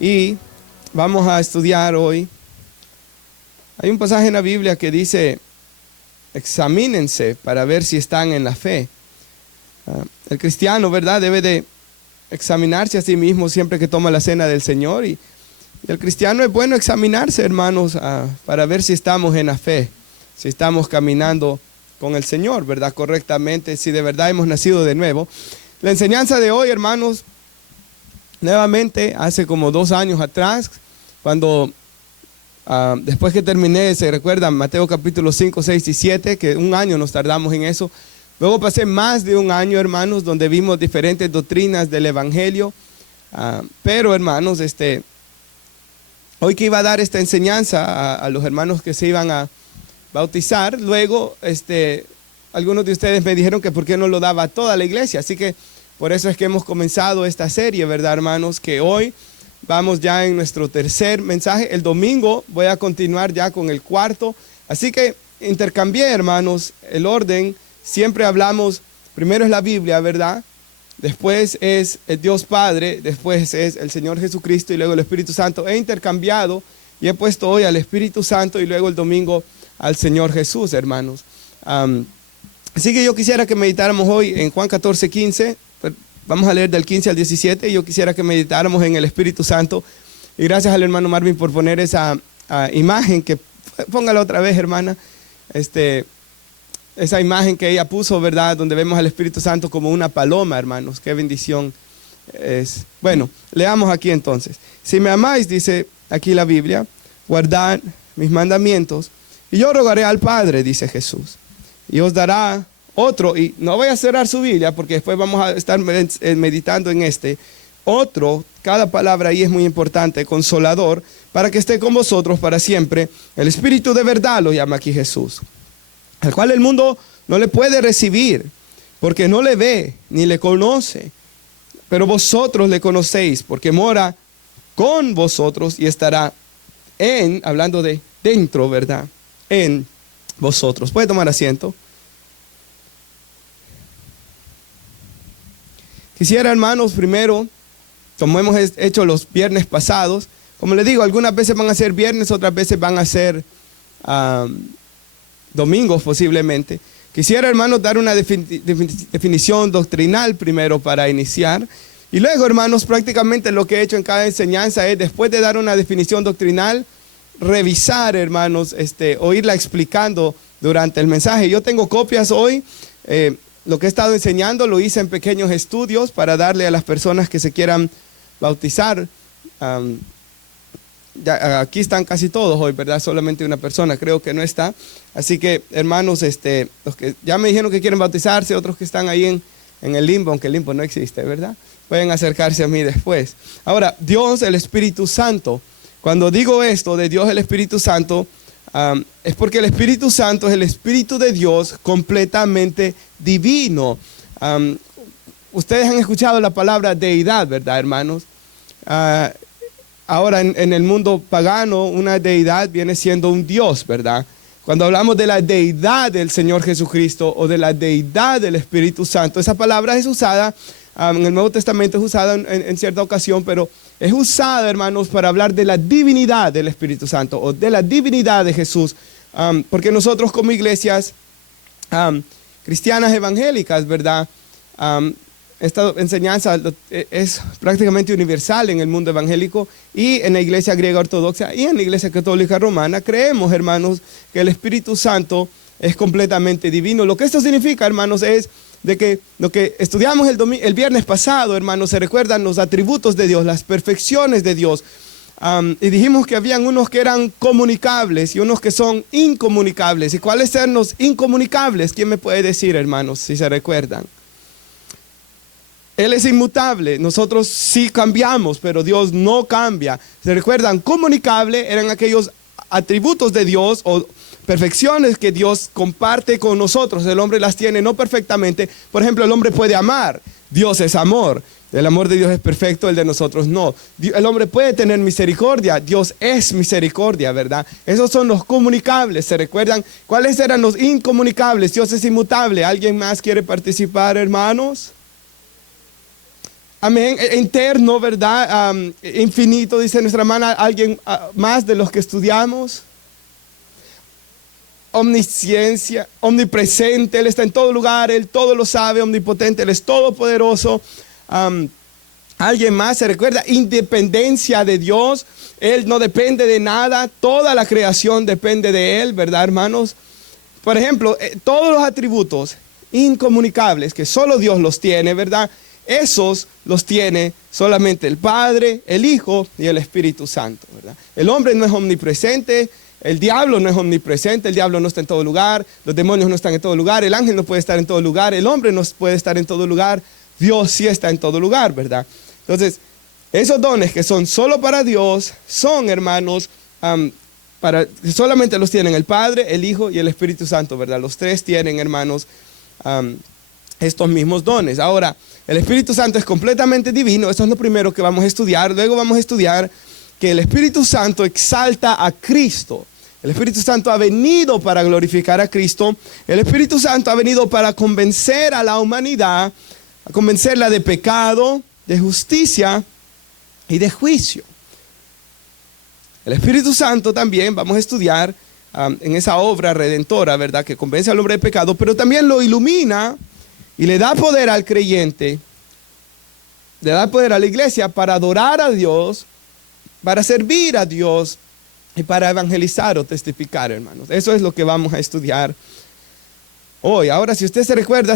Y vamos a estudiar hoy. Hay un pasaje en la Biblia que dice, examínense para ver si están en la fe. El cristiano, ¿verdad?, debe de examinarse a sí mismo siempre que toma la cena del Señor. Y el cristiano es bueno examinarse, hermanos, para ver si estamos en la fe, si estamos caminando con el Señor, ¿verdad?, correctamente, si de verdad hemos nacido de nuevo. La enseñanza de hoy, hermanos, nuevamente, hace como 2 años atrás, cuando después que terminé, se recuerdan, Mateo capítulo 5, 6 y 7, que 1 año nos tardamos en eso. Luego pasé más de 1 año, hermanos, donde vimos diferentes doctrinas del Evangelio. Pero, hermanos, hoy que iba a dar esta enseñanza a los hermanos que se iban a bautizar, luego algunos de ustedes me dijeron que por qué no lo daba a toda la iglesia. Así que por eso es que hemos comenzado esta serie, ¿verdad, hermanos? Que hoy vamos ya en nuestro tercer mensaje. El domingo voy a continuar ya con el 4. Así que intercambié, hermanos, el orden. Siempre hablamos, primero es la Biblia, ¿verdad? Después es el Dios Padre, después es el Señor Jesucristo y luego el Espíritu Santo. He intercambiado y he puesto hoy al Espíritu Santo y luego el domingo al Señor Jesús, hermanos. Así que yo quisiera que meditáramos hoy en Juan 14, 15. Vamos a leer del 15 al 17 y yo quisiera que meditáramos en el Espíritu Santo. Y gracias al hermano Marvin por poner esa imagen, que póngala otra vez, hermana. Esa imagen que ella puso, ¿verdad?, donde vemos al Espíritu Santo como una paloma, hermanos. Qué bendición es. Bueno, leamos aquí entonces. Si me amáis, dice aquí la Biblia, guardad mis mandamientos, y yo rogaré al Padre, dice Jesús, y os dará otro, y no voy a cerrar su Biblia porque después vamos a estar meditando en otro, cada palabra ahí es muy importante, consolador, para que esté con vosotros para siempre. El Espíritu de verdad lo llama aquí Jesús, al cual el mundo no le puede recibir, porque no le ve ni le conoce, pero vosotros le conocéis, porque mora con vosotros y estará hablando de dentro, ¿verdad?, en vosotros. ¿Puede tomar asiento? Quisiera, hermanos, primero, como hemos hecho los viernes pasados, como les digo, algunas veces van a ser viernes, otras veces van a ser domingos posiblemente. Quisiera, hermanos, dar una definición doctrinal primero para iniciar. Y luego, hermanos, prácticamente lo que he hecho en cada enseñanza es, después de dar una definición doctrinal, revisar, hermanos, o irla explicando durante el mensaje. Yo tengo copias hoy. Lo que he estado enseñando lo hice en pequeños estudios para darle a las personas que se quieran bautizar. Aquí están casi todos hoy, ¿verdad? Solamente una persona creo que no está. Así que, hermanos, los que ya me dijeron que quieren bautizarse, otros que están ahí en el limbo, aunque el limbo no existe, ¿verdad?, pueden acercarse a mí después. Ahora, Dios, el Espíritu Santo. Cuando digo esto de Dios, el Espíritu Santo, es porque el Espíritu Santo es el Espíritu de Dios completamente divino. Ustedes han escuchado la palabra deidad, ¿verdad, hermanos? Ahora en el mundo pagano, una deidad viene siendo un Dios, ¿verdad? Cuando hablamos de la deidad del Señor Jesucristo o de la deidad del Espíritu Santo, esa palabra es usada, en el Nuevo Testamento es usada en cierta ocasión, pero es usada, hermanos, para hablar de la divinidad del Espíritu Santo o de la divinidad de Jesús. Porque nosotros como iglesias cristianas evangélicas, ¿verdad?, esta enseñanza es prácticamente universal en el mundo evangélico y en la iglesia griega ortodoxa y en la iglesia católica romana. Creemos, hermanos, que el Espíritu Santo es completamente divino. Lo que esto significa, hermanos, es de que lo que estudiamos el viernes pasado, hermanos, se recuerdan los atributos de Dios, las perfecciones de Dios. Y dijimos que habían unos que eran comunicables y unos que son incomunicables. ¿Y cuáles eran los incomunicables? ¿Quién me puede decir, hermanos, si se recuerdan? Él es inmutable, nosotros sí cambiamos, pero Dios no cambia. ¿Se recuerdan? Comunicable eran aquellos atributos de Dios o perfecciones que Dios comparte con nosotros. El hombre las tiene no perfectamente. Por ejemplo, el hombre puede amar. Dios es amor. El amor de Dios es perfecto, el de nosotros no. El hombre puede tener misericordia. Dios es misericordia, ¿verdad? Esos son los comunicables. ¿Se recuerdan? ¿Cuáles eran los incomunicables? Dios es inmutable. ¿Alguien más quiere participar, hermanos? amén, eterno, ¿verdad? Infinito, dice nuestra hermana, alguien más de los que estudiamos. Omnisciencia, omnipresente, Él está en todo lugar, Él todo lo sabe, omnipotente, Él es todopoderoso. Alguien más se recuerda, independencia de Dios, Él no depende de nada, toda la creación depende de Él, ¿verdad, hermanos? Por ejemplo, todos los atributos incomunicables que solo Dios los tiene, ¿verdad? Esos los tiene solamente el Padre, el Hijo y el Espíritu Santo, ¿verdad? El hombre no es omnipresente, el diablo no es omnipresente, el diablo no está en todo lugar, los demonios no están en todo lugar, el ángel no puede estar en todo lugar, el hombre no puede estar en todo lugar, Dios sí está en todo lugar, ¿verdad? Entonces, esos dones que son solo para Dios son, hermanos, solamente los tienen el Padre, el Hijo y el Espíritu Santo, ¿verdad? Los tres tienen, hermanos, estos mismos dones. Ahora, el Espíritu Santo es completamente divino, eso es lo primero que vamos a estudiar. Luego vamos a estudiar que el Espíritu Santo exalta a Cristo. El Espíritu Santo ha venido para glorificar a Cristo. El Espíritu Santo ha venido para convencer a la humanidad, a convencerla de pecado, de justicia y de juicio. El Espíritu Santo también vamos a estudiar en esa obra redentora, ¿verdad? Que convence al hombre de pecado, pero también lo ilumina y le da poder al creyente, le da poder a la iglesia para adorar a Dios, para servir a Dios y para evangelizar o testificar, hermanos. Eso es lo que vamos a estudiar hoy. Ahora, si usted se recuerda,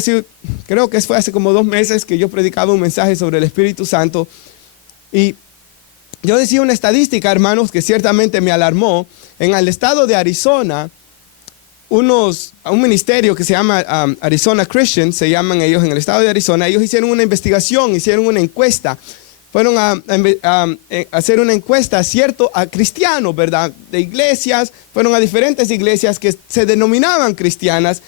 creo que fue hace como 2 meses que yo predicaba un mensaje sobre el Espíritu Santo y yo decía una estadística, hermanos, que ciertamente me alarmó. En el estado de Arizona, un ministerio que se llama Arizona Christian, se llaman ellos en el estado de Arizona, ellos hicieron una investigación, hicieron una encuesta. Fueron a hacer una encuesta a cristianos, ¿verdad? De iglesias, fueron a diferentes iglesias que se denominaban cristianas.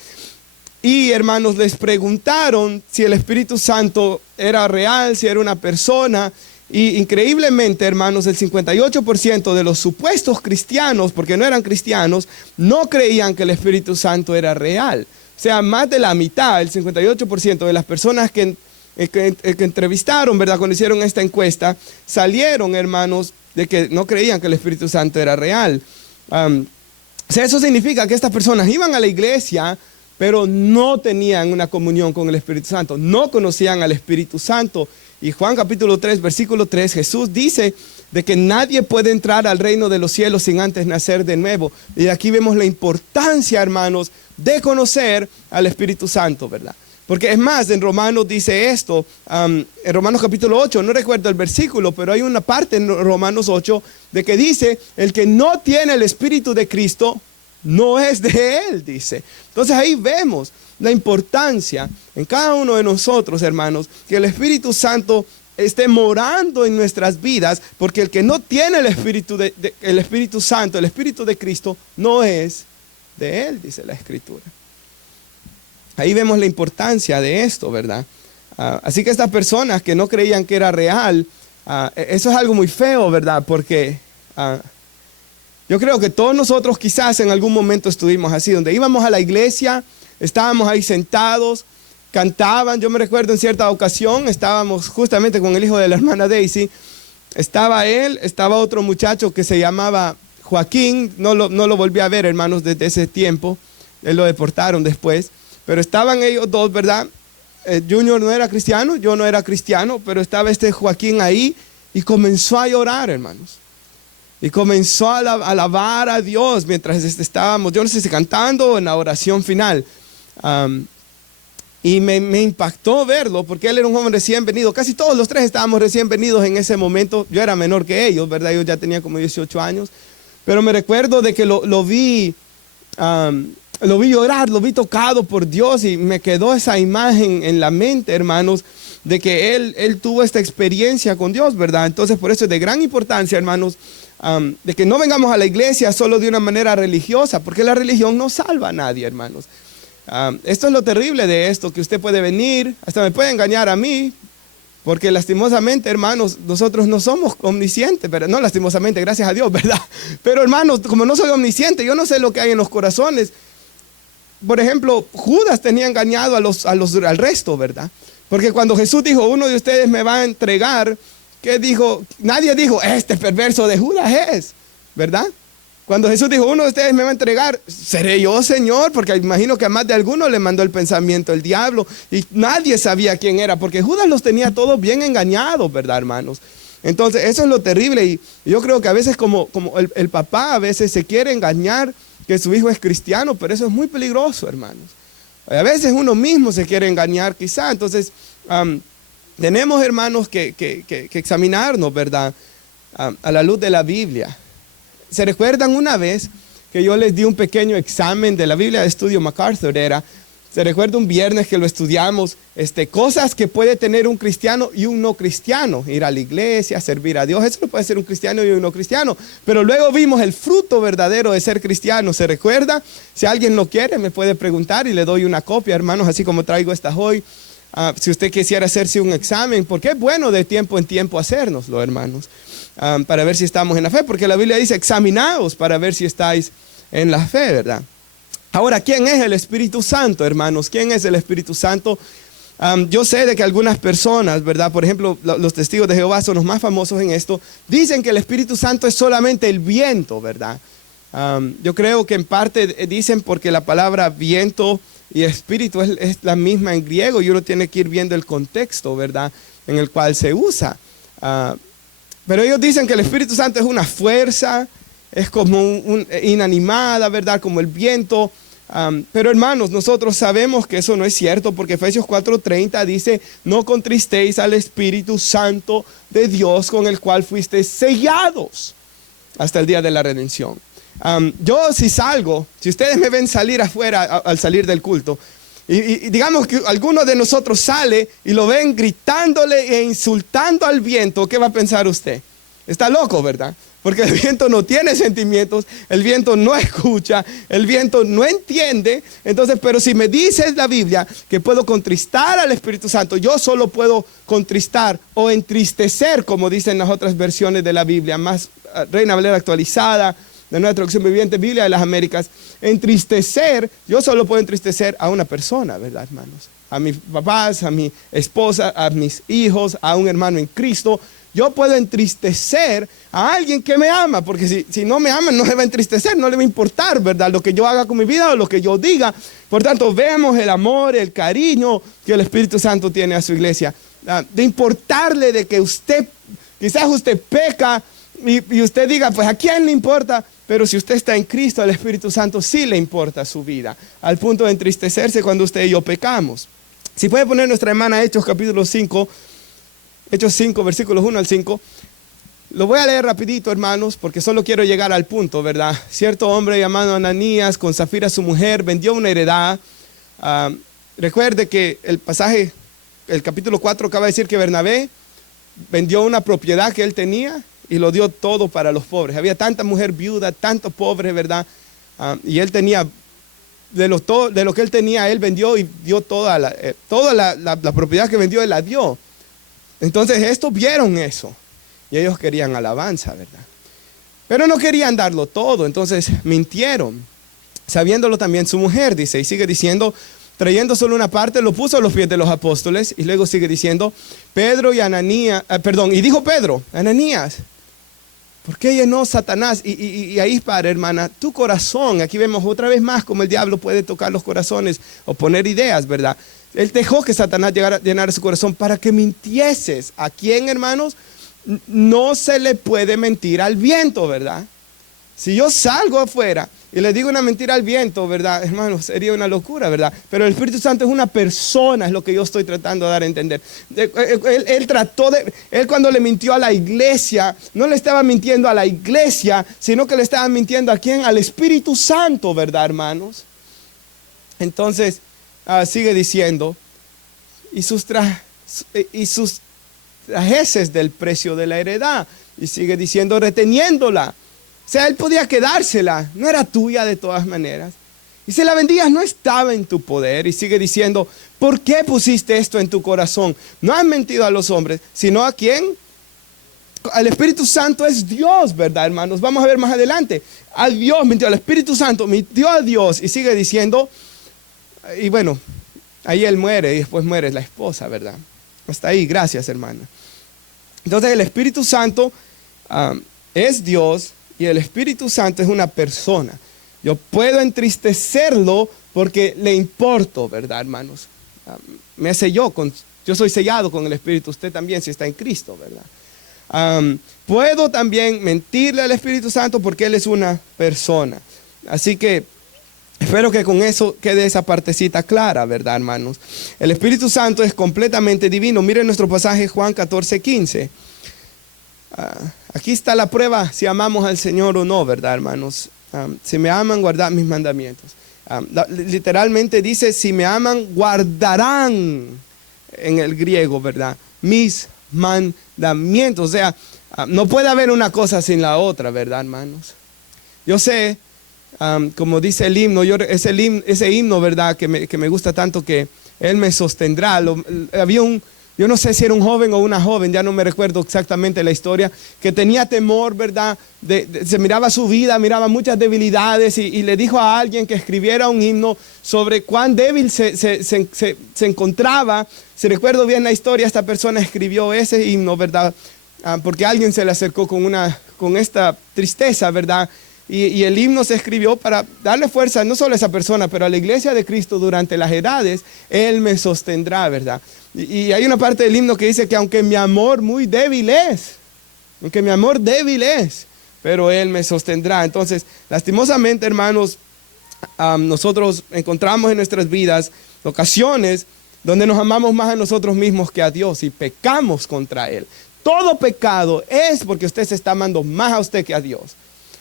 Y, hermanos, les preguntaron si el Espíritu Santo era real, si era una persona. Y increíblemente, hermanos, el 58% de los supuestos cristianos, porque no eran cristianos, no creían que el Espíritu Santo era real. O sea, más de la mitad, el 58% de las personas que entrevistaron, ¿verdad? Cuando hicieron esta encuesta, salieron, hermanos, de que no creían que el Espíritu Santo era real. O sea, eso significa que estas personas iban a la iglesia, pero no tenían una comunión con el Espíritu Santo, no conocían al Espíritu Santo. Y Juan capítulo 3, versículo 3, Jesús dice de que nadie puede entrar al reino de los cielos sin antes nacer de nuevo. Y aquí vemos la importancia, hermanos, de conocer al Espíritu Santo, ¿verdad? Porque es más, en Romanos dice esto, en Romanos capítulo 8, no recuerdo el versículo, pero hay una parte en Romanos 8 de que dice, el que no tiene el Espíritu de Cristo, no es de Él, dice. Entonces ahí vemos la importancia en cada uno de nosotros, hermanos, que el Espíritu Santo esté morando en nuestras vidas, porque el que no tiene el Espíritu el Espíritu Santo, el Espíritu de Cristo, no es de Él, dice la Escritura. Ahí vemos la importancia de esto, ¿verdad? Así que estas personas que no creían que era real, eso es algo muy feo, ¿verdad? Porque yo creo que todos nosotros quizás en algún momento estuvimos así, donde íbamos a la iglesia, estábamos ahí sentados, cantaban. Yo me recuerdo en cierta ocasión, estábamos justamente con el hijo de la hermana Daisy, estaba él, estaba otro muchacho que se llamaba Joaquín, no lo volví a ver, hermanos, desde ese tiempo, él lo deportaron después. Pero estaban ellos dos, ¿verdad? Junior no era cristiano, yo no era cristiano, pero estaba este Joaquín ahí y comenzó a llorar, hermanos. Y comenzó a alabar a Dios mientras estábamos, yo no sé si cantando o en la oración final. Y me impactó verlo porque él era un joven recién venido. Casi todos los tres estábamos recién venidos en ese momento. Yo era menor que ellos, ¿verdad? Ellos ya tenían como 18 años. Pero me recuerdo de que lo vi llorar, lo vi tocado por Dios y me quedó esa imagen en la mente, hermanos, de que él tuvo esta experiencia con Dios, ¿verdad? Entonces, por eso es de gran importancia, hermanos, de que no vengamos a la iglesia solo de una manera religiosa, porque la religión no salva a nadie, hermanos. Esto es lo terrible de esto, que usted puede venir, hasta me puede engañar a mí, porque lastimosamente, hermanos, nosotros no somos omniscientes, pero no lastimosamente, gracias a Dios, ¿verdad? Pero hermanos, como no soy omnisciente, yo no sé lo que hay en los corazones. Por ejemplo, Judas tenía engañado al resto, ¿verdad? Porque cuando Jesús dijo, uno de ustedes me va a entregar, ¿qué dijo? Nadie dijo, este perverso de Judas es, ¿verdad? Cuando Jesús dijo, uno de ustedes me va a entregar, ¿seré yo, Señor? Porque imagino que a más de alguno le mandó el pensamiento el diablo y nadie sabía quién era, porque Judas los tenía todos bien engañados, ¿verdad, hermanos? Entonces, eso es lo terrible y yo creo que a veces como el papá a veces se quiere engañar que su hijo es cristiano, pero eso es muy peligroso, hermanos. A veces uno mismo se quiere engañar quizá, entonces tenemos, hermanos, que examinarnos, ¿verdad? A la luz de la Biblia. ¿Se recuerdan una vez que yo les di un pequeño examen de la Biblia de estudio MacArthur? Se recuerda un viernes que lo estudiamos, cosas que puede tener un cristiano y un no cristiano. Ir a la iglesia, servir a Dios, eso no puede ser un cristiano y un no cristiano. Pero luego vimos el fruto verdadero de ser cristiano. ¿Se recuerda? Si alguien lo quiere, me puede preguntar y le doy una copia, hermanos, así como traigo estas hoy. Si usted quisiera hacerse un examen, porque es bueno de tiempo en tiempo hacérnoslo, hermanos. Para ver si estamos en la fe, porque la Biblia dice, examinaos para ver si estáis en la fe, ¿verdad? Ahora, ¿quién es el Espíritu Santo, hermanos? ¿Quién es el Espíritu Santo? Yo sé de que algunas personas, ¿verdad? Por ejemplo, los testigos de Jehová son los más famosos en esto. Dicen que el Espíritu Santo es solamente el viento, ¿verdad? Yo creo que en parte dicen porque la palabra viento y espíritu es la misma en griego y uno tiene que ir viendo el contexto, ¿verdad? En el cual se usa. Pero ellos dicen que el Espíritu Santo es una fuerza, es como inanimada, ¿verdad? Como el viento. Pero hermanos, nosotros sabemos que eso no es cierto porque Efesios 4:30 dice, no contristéis al Espíritu Santo de Dios con el cual fuisteis sellados hasta el día de la redención. Yo si salgo, si ustedes me ven salir afuera al salir del culto, y digamos que alguno de nosotros sale y lo ven gritándole e insultando al viento, ¿qué va a pensar usted? Está loco, ¿verdad? Porque el viento no tiene sentimientos, el viento no escucha, el viento no entiende. Entonces, pero si me dice la Biblia que puedo contristar al Espíritu Santo, yo solo puedo contristar o entristecer, como dicen las otras versiones de la Biblia, más Reina Valera actualizada, de Nueva Traducción Viviente, Biblia de las Américas. Entristecer, yo solo puedo entristecer a una persona, ¿verdad, hermanos? A mis papás, a mi esposa, a mis hijos, a un hermano en Cristo. Yo puedo entristecer a alguien que me ama, porque si no me ama no se va a entristecer, no le va a importar, ¿verdad? Lo que yo haga con mi vida o lo que yo diga. Por tanto, vemos el amor, el cariño que el Espíritu Santo tiene a su iglesia. De importarle de que usted, quizás usted peca y usted diga, pues ¿a quién le importa? Pero si usted está en Cristo, el Espíritu Santo sí le importa su vida, al punto de entristecerse cuando usted y yo pecamos. Si puede poner nuestra hermana Hechos capítulo 5, Hechos 5, versículos 1 al 5. Lo voy a leer rapidito, hermanos, porque solo quiero llegar al punto, ¿verdad? Cierto hombre llamado Ananías, con Zafira su mujer, vendió una heredad. Recuerde que el pasaje, el capítulo 4 acaba de decir que Bernabé vendió una propiedad que él tenía y lo dio todo para los pobres. Había tanta mujer viuda, tanto pobre, ¿verdad? Y él tenía, de lo que él tenía, él vendió y dio toda la propiedad que vendió, él la dio. Entonces estos vieron eso y ellos querían alabanza, ¿verdad? Pero no querían darlo todo, entonces mintieron, sabiéndolo también su mujer, dice, y sigue diciendo, trayendo solo una parte, lo puso a los pies de los apóstoles, y luego sigue diciendo, Pedro y Ananías, y dijo Pedro, Ananías, ¿por qué llenó Satanás? Y ahí, padre, hermana, tu corazón, aquí vemos otra vez más cómo el diablo puede tocar los corazones o poner ideas, ¿verdad? Él dejó que Satanás llenara su corazón para que mintieses. ¿A quién, hermanos? No se le puede mentir al viento, ¿verdad? Si yo salgo afuera y le digo una mentira al viento, ¿verdad? Hermanos, sería una locura, ¿verdad? Pero el Espíritu Santo es una persona, es lo que yo estoy tratando de dar a entender. Él cuando le mintió a la iglesia, no le estaba mintiendo a la iglesia, sino que le estaba mintiendo ¿a quién? Al Espíritu Santo, ¿verdad, hermanos? Entonces, sigue diciendo, y sus trajeces del precio de la heredad, y sigue diciendo, reteniéndola. O sea, él podía quedársela, no era tuya de todas maneras. Y si la vendías, no estaba en tu poder. Y sigue diciendo, ¿por qué pusiste esto en tu corazón? No has mentido a los hombres, sino ¿a quién? Al Espíritu Santo es Dios, ¿verdad, hermanos? Vamos a ver más adelante. A Dios mintió, al Espíritu Santo mintió a Dios. Y sigue diciendo, y bueno, ahí él muere y después muere la esposa, ¿verdad? Hasta ahí, gracias, hermana. Entonces el Espíritu Santo es Dios y el Espíritu Santo es una persona. Yo puedo entristecerlo porque le importo, ¿verdad, hermanos? Me selló, yo soy sellado con el Espíritu, usted también si está en Cristo, ¿verdad? Puedo también mentirle al Espíritu Santo porque Él es una persona. Así que espero que con eso quede esa partecita clara, ¿verdad, hermanos? El Espíritu Santo es completamente divino. Miren nuestro pasaje Juan 14:15. Aquí está la prueba si amamos al Señor o no, ¿verdad, hermanos? Si me aman, guardad mis mandamientos. Literalmente dice, si me aman, guardarán, en el griego, ¿verdad? Mis mandamientos. O sea, no puede haber una cosa sin la otra, ¿verdad, hermanos? Yo sé, como dice el himno, ese himno, ¿verdad? Que me gusta tanto, que Él me sostendrá. Había yo no sé si era un joven o una joven, ya no me recuerdo exactamente la historia, que tenía temor, ¿verdad? Se miraba su vida, miraba muchas debilidades y le dijo a alguien que escribiera un himno sobre cuán débil se encontraba. Si recuerdo bien la historia, esta persona escribió ese himno, ¿verdad? Porque alguien se le acercó con esta tristeza, ¿verdad? Y el himno se escribió para darle fuerza no solo a esa persona, pero a la iglesia de Cristo durante las edades. Él me sostendrá, ¿verdad? Y hay una parte del himno que dice que aunque mi amor muy débil es, pero Él me sostendrá. Entonces, lastimosamente, hermanos, nosotros encontramos en nuestras vidas ocasiones donde nos amamos más a nosotros mismos que a Dios y pecamos contra Él. Todo pecado es porque usted se está amando más a usted que a Dios.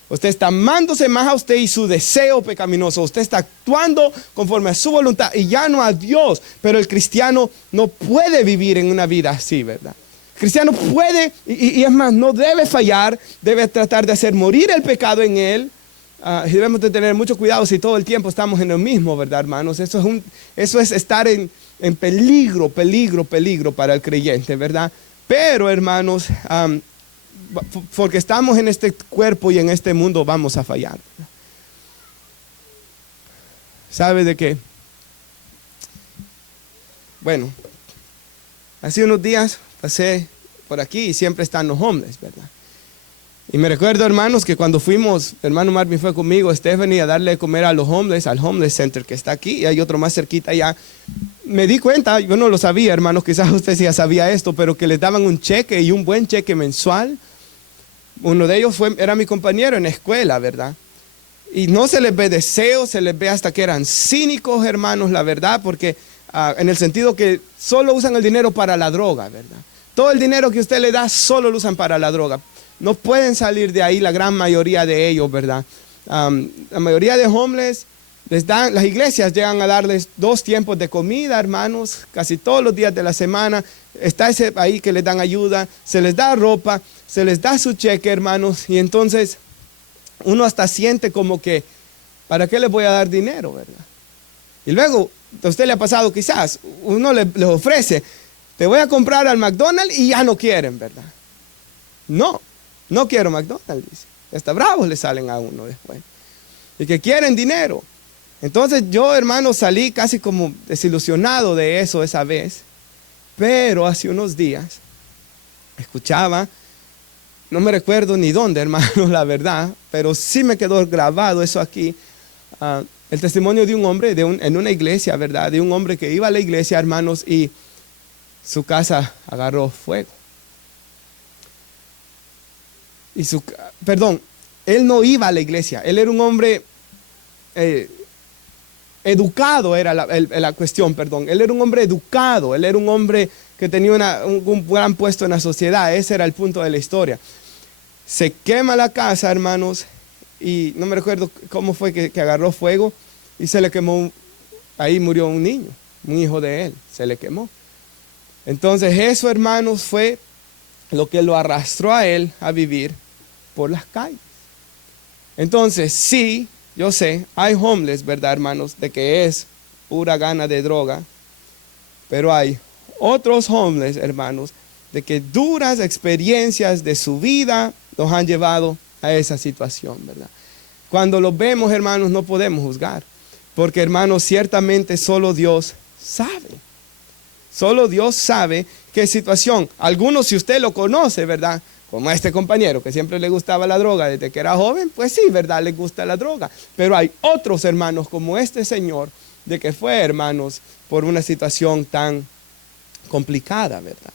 Usted está amándose más a usted y su deseo pecaminoso. Usted está actuando conforme a su voluntad y ya no a Dios. Pero el cristiano no puede vivir en una vida así, ¿verdad? El cristiano puede, y es más, no debe fallar. Debe tratar de hacer morir el pecado en él. Y debemos de tener mucho cuidado si todo el tiempo estamos en lo mismo, ¿verdad, hermanos? Eso es estar en peligro para el creyente, ¿verdad? Pero, hermanos, porque estamos en este cuerpo y en este mundo, vamos a fallar. ¿Sabe de qué? Bueno, hace unos días pasé por aquí y siempre están los homeless, ¿verdad? Y me recuerdo, hermanos, que cuando fuimos, hermano Marvin fue conmigo, Stephanie, a darle de comer a los homeless, al homeless center que está aquí, y hay otro más cerquita allá. Me di cuenta, yo no lo sabía, hermanos, quizás usted ya sabía esto, pero que les daban un cheque y un buen cheque mensual. Uno de ellos era mi compañero en la escuela, ¿verdad? Y no se les ve deseo, se les ve hasta que eran cínicos, hermanos, la verdad, porque en el sentido que solo usan el dinero para la droga, ¿verdad? Todo el dinero que usted le da solo lo usan para la droga. No pueden salir de ahí la gran mayoría de ellos, ¿verdad? La mayoría de homeless, las iglesias llegan a darles 2 tiempos de comida, hermanos, casi todos los días de la semana. Está ese ahí que les dan ayuda, se les da ropa, se les da su cheque, hermanos, y entonces uno hasta siente como que, ¿para qué les voy a dar dinero, verdad? Y luego, a usted le ha pasado quizás, uno les ofrece, te voy a comprar al McDonald's y ya no quieren, ¿verdad? No quiero McDonald's, dice. Hasta bravos le salen a uno después. Y que quieren dinero. Entonces yo, hermano, salí casi como desilusionado de eso esa vez. Pero hace unos días escuchaba, no me recuerdo ni dónde, hermano, la verdad, pero sí me quedó grabado eso aquí. El testimonio de un hombre en una iglesia, ¿verdad? De un hombre que iba a la iglesia, hermanos, y su casa agarró fuego. Él no iba a la iglesia, él era un hombre educado, era la cuestión, perdón. Él era un hombre educado, él era un hombre que tenía un gran puesto en la sociedad, ese era el punto de la historia. Se quema la casa, hermanos, y no me recuerdo cómo fue que agarró fuego y se le quemó, ahí murió un niño, un hijo de él, se le quemó. Entonces eso, hermanos, fue lo que lo arrastró a él a vivir por las calles. Entonces, sí, yo sé, hay homeless, ¿verdad, hermanos? De que es pura gana de droga, pero hay otros homeless, hermanos, de que duras experiencias de su vida los han llevado a esa situación, ¿verdad? Cuando los vemos, hermanos, no podemos juzgar, porque, hermanos, ciertamente solo Dios sabe. Solo Dios sabe qué situación. Algunos, si usted lo conoce, ¿verdad? Como a este compañero que siempre le gustaba la droga desde que era joven, pues sí, ¿verdad? Le gusta la droga. Pero hay otros hermanos como este señor, de que fue, hermanos, por una situación tan complicada, ¿verdad?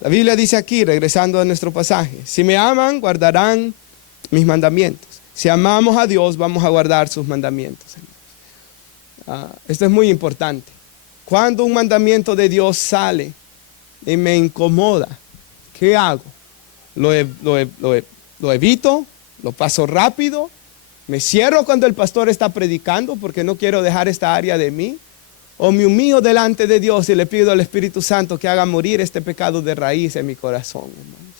La Biblia dice aquí, regresando a nuestro pasaje, si me aman, guardarán mis mandamientos. Si amamos a Dios, vamos a guardar sus mandamientos. Esto es muy importante. Cuando un mandamiento de Dios sale y me incomoda, ¿qué hago? Lo evito, lo paso rápido, me cierro cuando el pastor está predicando porque no quiero dejar esta área de mí, o me humillo delante de Dios y le pido al Espíritu Santo que haga morir este pecado de raíz en mi corazón, hermanos.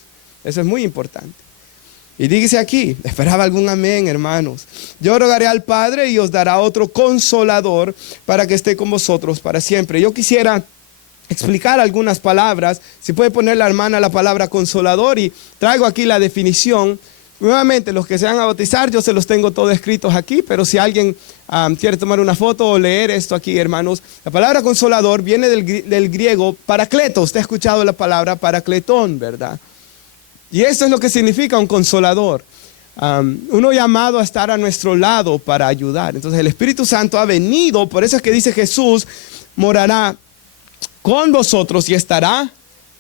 Eso es muy importante. Y dice aquí, esperaba algún amén, hermanos. Yo rogaré al Padre y os dará otro consolador para que esté con vosotros para siempre. Yo quisiera explicar algunas palabras. Si puede poner la hermana la palabra consolador, y traigo aquí la definición. Nuevamente, los que se van a bautizar, yo se los tengo todos escritos aquí, pero si alguien quiere tomar una foto o leer esto aquí, hermanos, la palabra consolador viene del griego paracletos. Usted ha escuchado la palabra paracletón, ¿verdad? Y esto es lo que significa un consolador. Uno llamado a estar a nuestro lado para ayudar. Entonces el Espíritu Santo ha venido, por eso es que dice Jesús, morará con vosotros y estará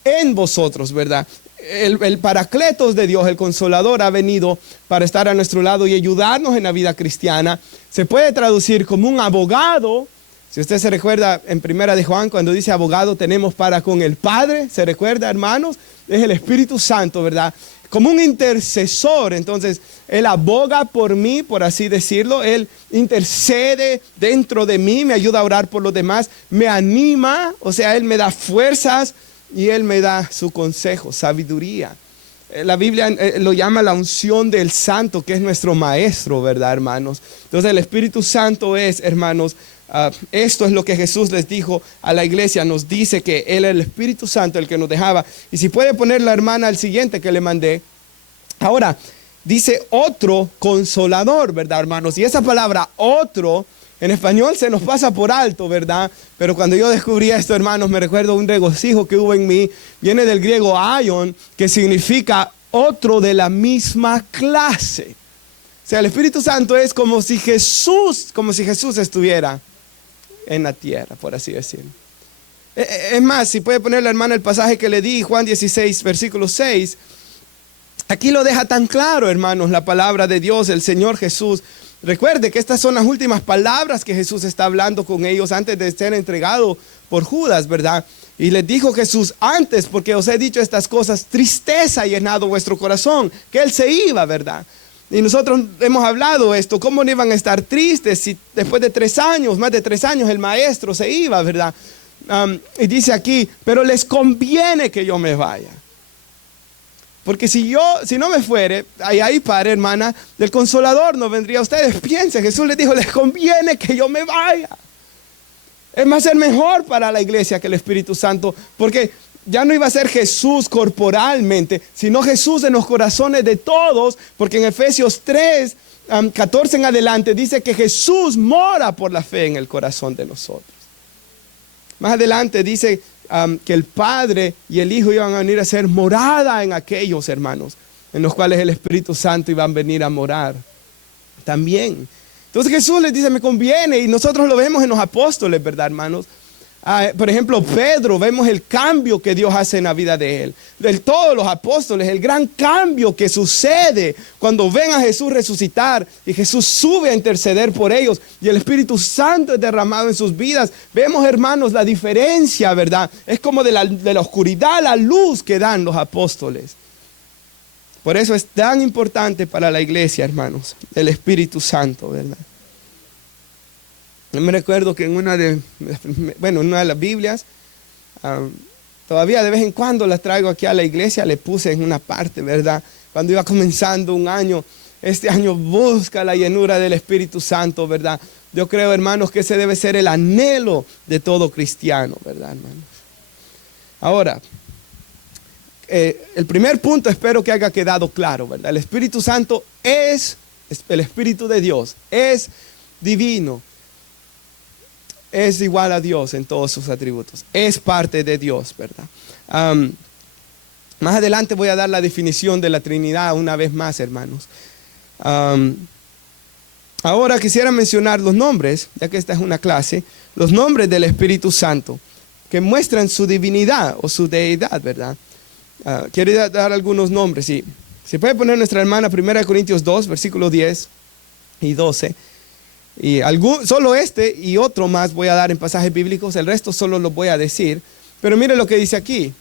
en vosotros, ¿verdad? El paracletos de Dios, el consolador, ha venido para estar a nuestro lado y ayudarnos en la vida cristiana. Se puede traducir como un abogado. Si usted se recuerda en Primera de Juan, cuando dice abogado tenemos para con el Padre, ¿se recuerda, hermanos? Es el Espíritu Santo, ¿verdad? Como un intercesor. Entonces, Él aboga por mí, por así decirlo. Él intercede dentro de mí, me ayuda a orar por los demás, me anima, o sea, Él me da fuerzas y Él me da su consejo, sabiduría. La Biblia lo llama la unción del Santo, que es nuestro maestro, ¿verdad, hermanos? Entonces, el Espíritu Santo es, hermanos, esto es lo que Jesús les dijo a la iglesia. Nos dice que Él es el Espíritu Santo el que nos dejaba. Y si puede poner la hermana al siguiente que le mandé. Ahora, dice otro consolador, ¿verdad, hermanos? Y esa palabra otro, en español se nos pasa por alto, ¿verdad? Pero cuando yo descubrí esto, hermanos, me recuerdo un regocijo que hubo en mí. Viene del griego aion, que significa otro de la misma clase. O sea, el Espíritu Santo es como si Jesús estuviera en la tierra, por así decirlo. Es más, si puede poner la hermana el pasaje que le di, Juan 16, versículo 6, aquí lo deja tan claro, hermanos, la palabra de Dios, el Señor Jesús. Recuerde que estas son las últimas palabras que Jesús está hablando con ellos antes de ser entregado por Judas, ¿verdad? Y les dijo Jesús, antes, porque os he dicho estas cosas, tristeza ha llenado vuestro corazón, que Él se iba, ¿verdad? Y nosotros hemos hablado esto, ¿cómo no iban a estar tristes si después de 3 años, más de 3 años, el maestro se iba, ¿verdad? Y dice aquí, pero les conviene que yo me vaya. Porque si no me fuere, ahí padre, hermana, del consolador no vendría a ustedes. Piensen, Jesús les dijo, les conviene que yo me vaya. Es más, ser mejor para la iglesia que el Espíritu Santo, porque ya no iba a ser Jesús corporalmente, sino Jesús en los corazones de todos, porque en Efesios 3, 14 en adelante dice que Jesús mora por la fe en el corazón de nosotros. Más adelante dice que el Padre y el Hijo iban a venir a ser morada en aquellos, hermanos, en los cuales el Espíritu Santo iba a venir a morar también. Entonces Jesús les dice, me conviene, y nosotros lo vemos en los apóstoles, ¿verdad, hermanos? Por ejemplo, Pedro, vemos el cambio que Dios hace en la vida de él. De todos los apóstoles, el gran cambio que sucede cuando ven a Jesús resucitar y Jesús sube a interceder por ellos y el Espíritu Santo es derramado en sus vidas. Vemos, hermanos, la diferencia, ¿verdad? Es como de la oscuridad a la luz que dan los apóstoles. Por eso es tan importante para la iglesia, hermanos, el Espíritu Santo, ¿verdad? Yo me recuerdo que en una de las Biblias, todavía de vez en cuando las traigo aquí a la iglesia, le puse en una parte, ¿verdad? Cuando iba comenzando un año, este año busca la llenura del Espíritu Santo, ¿verdad? Yo creo, hermanos, que ese debe ser el anhelo de todo cristiano, ¿verdad, hermanos? Ahora, el primer punto espero que haya quedado claro, ¿verdad? El Espíritu Santo es el Espíritu de Dios, es divino. es igual a Dios en todos sus atributos. Es parte de Dios, ¿verdad? Más adelante voy a dar la definición de la Trinidad una vez más, hermanos. Ahora quisiera mencionar los nombres, ya que esta es una clase, los nombres del Espíritu Santo, que muestran su divinidad o su deidad, ¿verdad? Quiero dar algunos nombres. Sí. Se puede poner nuestra hermana 1 Corintios 2, versículos 10 y 12. Y solo este y otro más voy a dar en pasajes bíblicos, el resto solo los voy a decir. Pero mire lo que dice aquí.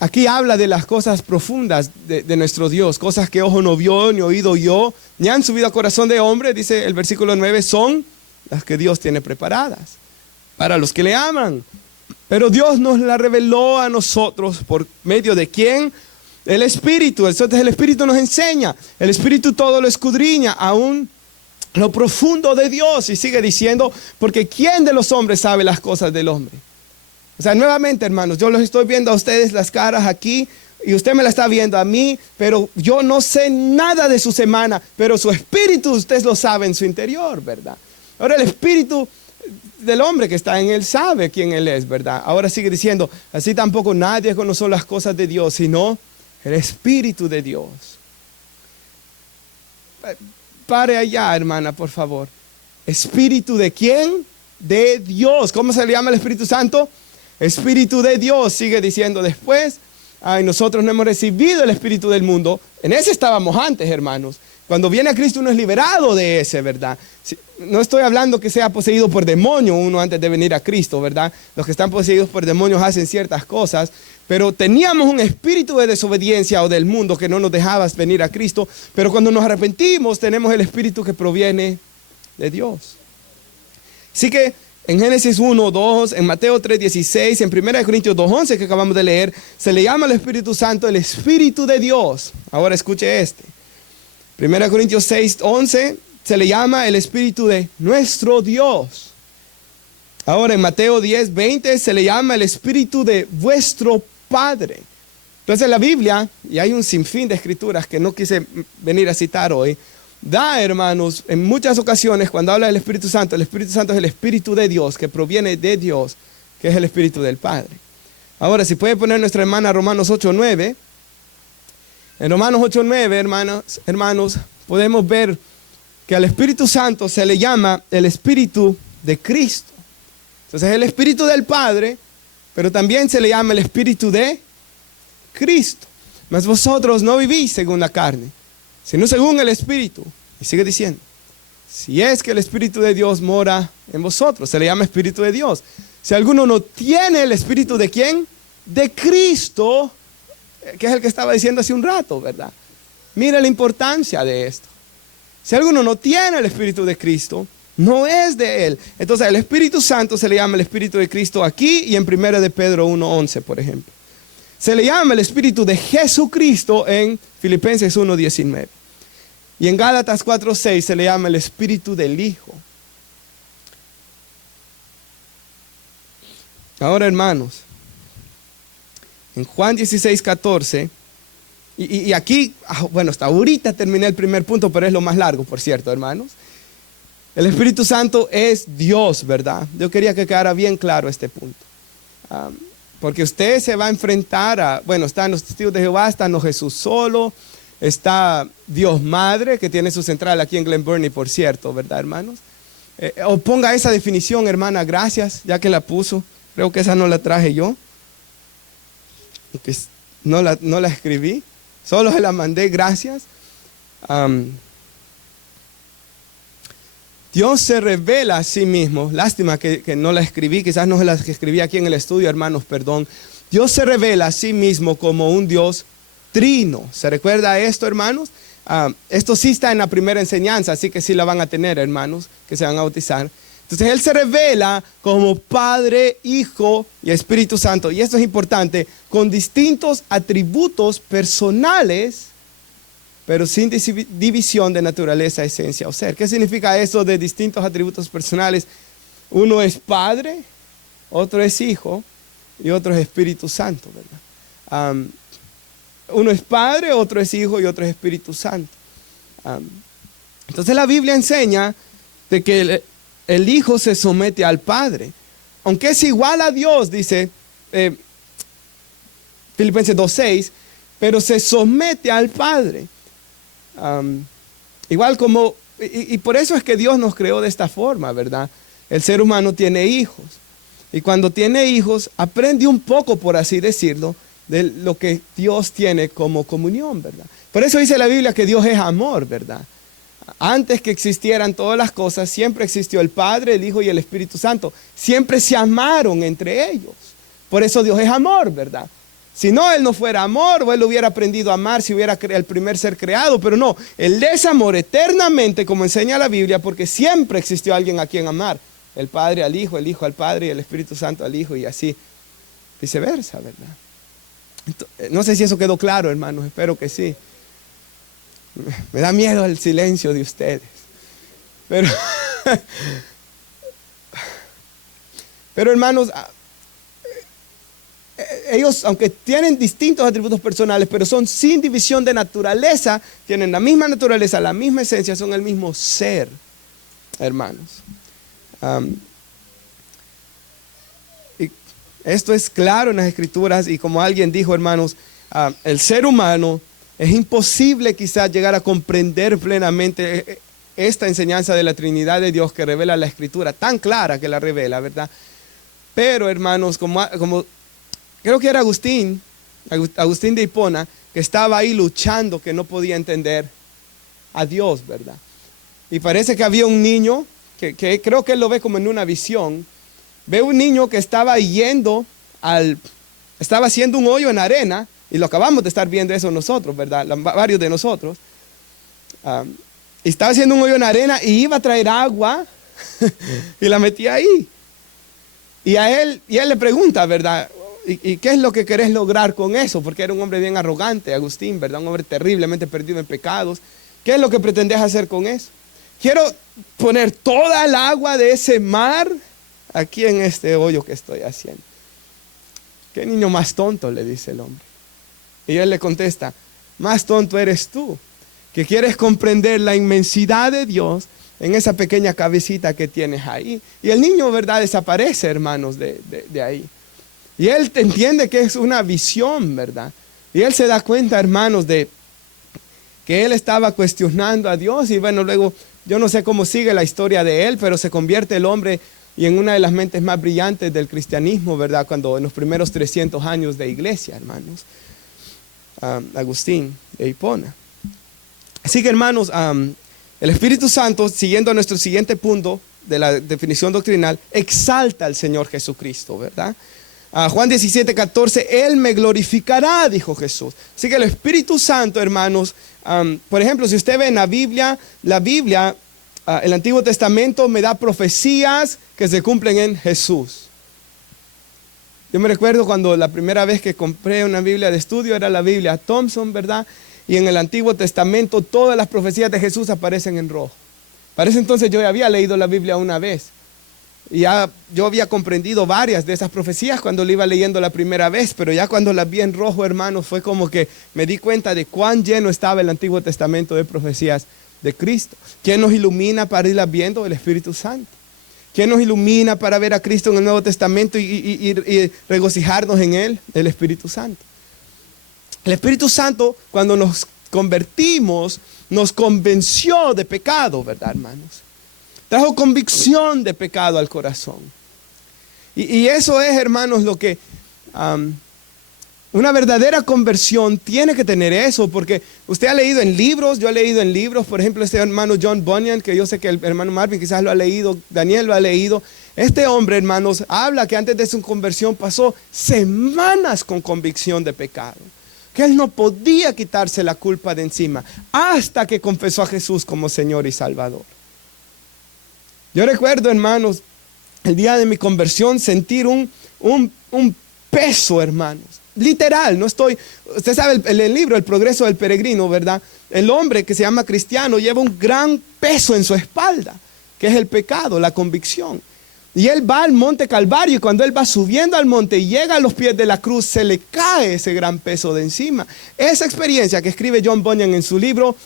Aquí habla de las cosas profundas de nuestro Dios, cosas que ojo no vio, ni oído oyó, ni han subido a corazón de hombre, dice el versículo 9, son las que Dios tiene preparadas para los que le aman. Pero Dios nos la reveló a nosotros por medio de ¿quién? El Espíritu. Entonces el Espíritu nos enseña, el Espíritu todo lo escudriña, aún lo profundo de Dios. Y sigue diciendo, porque ¿quién de los hombres sabe las cosas del hombre? O sea, nuevamente, hermanos, yo los estoy viendo a ustedes las caras aquí y usted me la está viendo a mí, pero yo no sé nada de su semana, pero su espíritu usted lo sabe en su interior, ¿verdad? Ahora el espíritu del hombre que está en él sabe quién él es, ¿verdad? Ahora sigue diciendo, así tampoco nadie conoce las cosas de Dios, sino el Espíritu de Dios. Pare allá, hermana, por favor. ¿Espíritu de quién? De Dios. ¿Cómo se le llama el Espíritu Santo? Espíritu de Dios, sigue diciendo después. Nosotros no hemos recibido el espíritu del mundo. En ese estábamos antes, hermanos. Cuando viene a Cristo uno es liberado de ese, ¿verdad? No estoy hablando que sea poseído por demonio uno antes de venir a Cristo, ¿verdad? Los que están poseídos por demonios hacen ciertas cosas, pero teníamos un espíritu de desobediencia o del mundo que no nos dejaba venir a Cristo. Pero cuando nos arrepentimos tenemos el espíritu que proviene de Dios. Así que en Génesis 1, 2, en Mateo 3, 16, en 1 Corintios 2, 11 que acabamos de leer, se le llama al Espíritu Santo el Espíritu de Dios. Ahora escuche este. 1 Corintios 6, 11 se le llama el Espíritu de nuestro Dios. Ahora en Mateo 10, 20 se le llama el Espíritu de vuestro Padre. Entonces la Biblia, y hay un sinfín de escrituras que no quise venir a citar hoy, da, hermanos, en muchas ocasiones cuando habla del Espíritu Santo es el Espíritu de Dios, que proviene de Dios, que es el Espíritu del Padre. Ahora, si puede poner nuestra hermana Romanos 8:9. En Romanos 8:9, hermanos, podemos ver que al Espíritu Santo se le llama el Espíritu de Cristo. Entonces es el Espíritu del Padre, pero también se le llama el Espíritu de Cristo. Mas vosotros no vivís según la carne, sino según el Espíritu. Y sigue diciendo, si es que el Espíritu de Dios mora en vosotros, se le llama Espíritu de Dios. Si alguno no tiene el Espíritu de ¿quién? De Cristo, que es el que estaba diciendo hace un rato, ¿verdad? Mira la importancia de esto. Si alguno no tiene el Espíritu de Cristo, no es de él. Entonces el Espíritu Santo se le llama el Espíritu de Cristo aquí y en 1 de Pedro 1:11, por ejemplo. Se le llama el Espíritu de Jesucristo en Filipenses 1:19. Y en Gálatas 4:6 se le llama el Espíritu del Hijo. Ahora, hermanos, en Juan 16:14, y aquí, bueno, hasta ahorita terminé el primer punto, pero es lo más largo, por cierto, hermanos. El Espíritu Santo es Dios, ¿verdad? Yo quería que quedara bien claro este punto. Porque usted se va a enfrentar a, bueno, están los testigos de Jehová, están los Jesús solo, está Dios Madre, que tiene su central aquí en Glen Burnie, por cierto, ¿verdad, hermanos? O ponga esa definición, hermana, gracias, ya que la puso. Creo que esa no la traje yo. No la escribí, solo se la mandé, gracias. Dios se revela a sí mismo. Lástima que no la escribí, quizás no es la que escribí aquí en el estudio, hermanos, perdón. Dios se revela a sí mismo como un Dios trino. ¿Se recuerda esto, hermanos? Esto sí está en la primera enseñanza, así que sí la van a tener, hermanos, que se van a bautizar. Entonces Él se revela como Padre, Hijo y Espíritu Santo. Y esto es importante, con distintos atributos personales, pero sin división de naturaleza, esencia o ser. ¿Qué significa eso de distintos atributos personales? Uno es Padre, otro es Hijo y otro es Espíritu Santo, ¿verdad? Uno es Padre, otro es Hijo y otro es Espíritu Santo. Entonces la Biblia enseña de que el Hijo se somete al Padre. Aunque es igual a Dios, dice Filipenses 2:6, pero se somete al Padre. Igual como, y por eso es que Dios nos creó de esta forma, ¿verdad? El ser humano tiene hijos. Y cuando tiene hijos, aprende un poco, por así decirlo, de lo que Dios tiene como comunión, ¿verdad? Por eso dice la Biblia que Dios es amor, ¿verdad? Antes que existieran todas las cosas, siempre existió el Padre, el Hijo y el Espíritu Santo. Siempre se amaron entre ellos. Por eso Dios es amor, ¿verdad? Si no, Él no fuera amor, o Él hubiera aprendido a amar si hubiera el primer ser creado. Pero no, Él es amor eternamente, como enseña la Biblia, porque siempre existió alguien a quien amar. El Padre al Hijo, el Hijo al Padre y el Espíritu Santo al Hijo, y así viceversa, ¿verdad? Entonces, no sé si eso quedó claro, hermanos, espero que sí. Me da miedo el silencio de ustedes. Pero hermanos, ellos, aunque tienen distintos atributos personales, pero son sin división de naturaleza, tienen la misma naturaleza, la misma esencia, son el mismo ser, hermanos. Y esto es claro en las Escrituras, y como alguien dijo, hermanos, el ser humano es imposible quizás llegar a comprender plenamente esta enseñanza de la Trinidad de Dios que revela la Escritura, tan clara que la revela, ¿verdad? Pero, hermanos, como creo que era Agustín de Hipona, que estaba ahí luchando, que no podía entender a Dios, ¿verdad? Y parece que había un niño, que creo que él lo ve como en una visión, ve un niño que estaba estaba haciendo un hoyo en arena, y lo acabamos de estar viendo eso nosotros, ¿verdad? Varios de nosotros. Y estaba haciendo un hoyo en arena y iba a traer agua y la metía ahí. Y él le pregunta, ¿verdad? ¿Y qué es lo que querés lograr con eso? Porque era un hombre bien arrogante, Agustín, ¿verdad? Un hombre terriblemente perdido en pecados. ¿Qué es lo que pretendés hacer con eso? Quiero poner toda el agua de ese mar aquí en este hoyo que estoy haciendo. ¿Qué niño más tonto?, le dice el hombre. Y él le contesta, más tonto eres tú, que quieres comprender la inmensidad de Dios en esa pequeña cabecita que tienes ahí. Y el niño, ¿verdad?, desaparece, hermanos, de ahí. Y él entiende que es una visión, ¿verdad? Y él se da cuenta, hermanos, de que él estaba cuestionando a Dios. Y bueno, luego, yo no sé cómo sigue la historia de él, pero se convierte el hombre y en una de las mentes más brillantes del cristianismo, ¿verdad? Cuando en los primeros 300 años de iglesia, hermanos. Agustín de Hipona. Así que, hermanos, el Espíritu Santo, siguiendo nuestro siguiente punto de la definición doctrinal, exalta al Señor Jesucristo, ¿verdad? Juan 17:14, Él me glorificará, dijo Jesús. Así que el Espíritu Santo, hermanos, por ejemplo, si usted ve en la Biblia, el Antiguo Testamento me da profecías que se cumplen en Jesús. Yo me recuerdo cuando la primera vez que compré una Biblia de estudio era la Biblia Thompson, ¿verdad? Y en el Antiguo Testamento todas las profecías de Jesús aparecen en rojo. Para ese entonces yo ya había leído la Biblia una vez. Y yo había comprendido varias de esas profecías cuando la iba leyendo la primera vez, pero ya cuando las vi en rojo, hermanos, fue como que me di cuenta de cuán lleno estaba el Antiguo Testamento de profecías de Cristo. ¿Quién nos ilumina para irlas viendo? El Espíritu Santo. ¿Quién nos ilumina para ver a Cristo en el Nuevo Testamento y regocijarnos en Él? El Espíritu Santo. El Espíritu Santo, cuando nos convertimos, nos convenció de pecado, ¿verdad, hermanos? Trajo convicción de pecado al corazón. Y eso es, hermanos, lo que una verdadera conversión tiene que tener eso, porque usted ha leído en libros, yo he leído en libros, por ejemplo, este hermano John Bunyan, que yo sé que el hermano Marvin quizás lo ha leído, Daniel lo ha leído. Este hombre, hermanos, habla que antes de su conversión pasó semanas con convicción de pecado, que él no podía quitarse la culpa de encima hasta que confesó a Jesús como Señor y Salvador. Yo recuerdo, hermanos, el día de mi conversión sentir un peso, hermanos. Literal, no estoy, usted sabe el libro El Progreso del Peregrino, ¿verdad? El hombre que se llama cristiano lleva un gran peso en su espalda, que es el pecado, la convicción. Y él va al monte Calvario, y cuando él va subiendo al monte y llega a los pies de la cruz, se le cae ese gran peso de encima. Esa experiencia que escribe John Bunyan en su libro